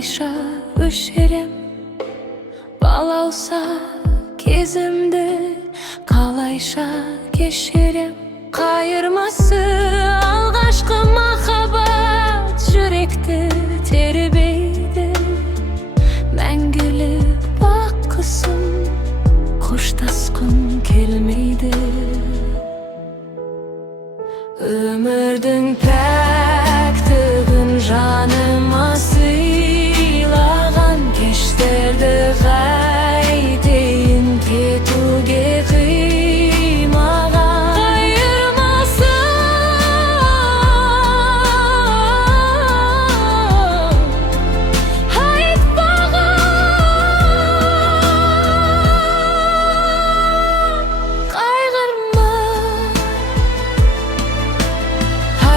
Kalayşa üşerim, balausa kezimdi. Kalayşa geçerim, kayırması alğaşkı mahabat yürekti terbiydi. Мәңгілік баққысым қоштасқым келмейді. Өмірдің пәктігін жаныма сыйлаған кештерді қайтейін кетуге қимаған.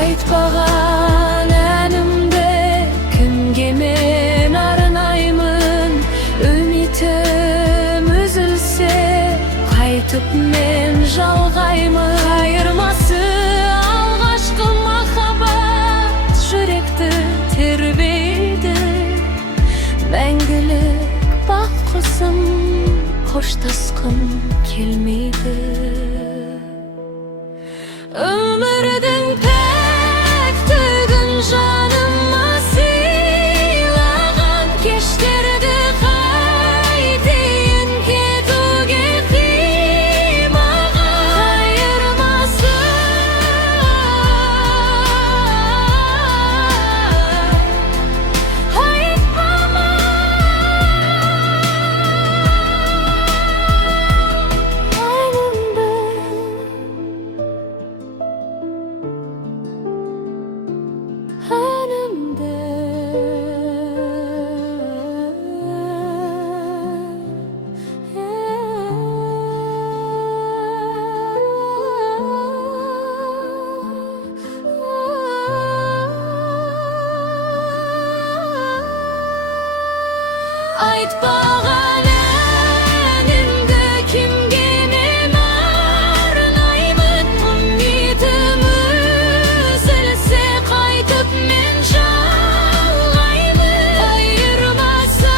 Айтпаған әнімді кімге мен арнаймын? Үмітім үзілсе қайтып мен жалғаймын. Қайырмасы алғашқы махаббат жүректі тербейді. Мәңгілік бақ құсым қоштасқым келмейді. Өмірдің жаныма сыйлаған кештерді қайтейін кетуге қимаған. Қайырмасы айтпама айтпаған әнімді кімге мен арнаймын? Үмітім үзілсе қайтып мен жалғаймын. Қайырмасы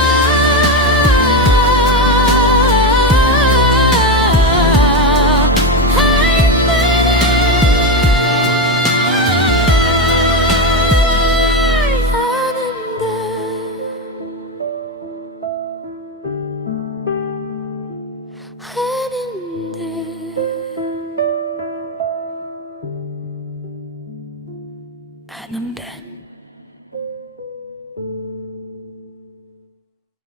Önümden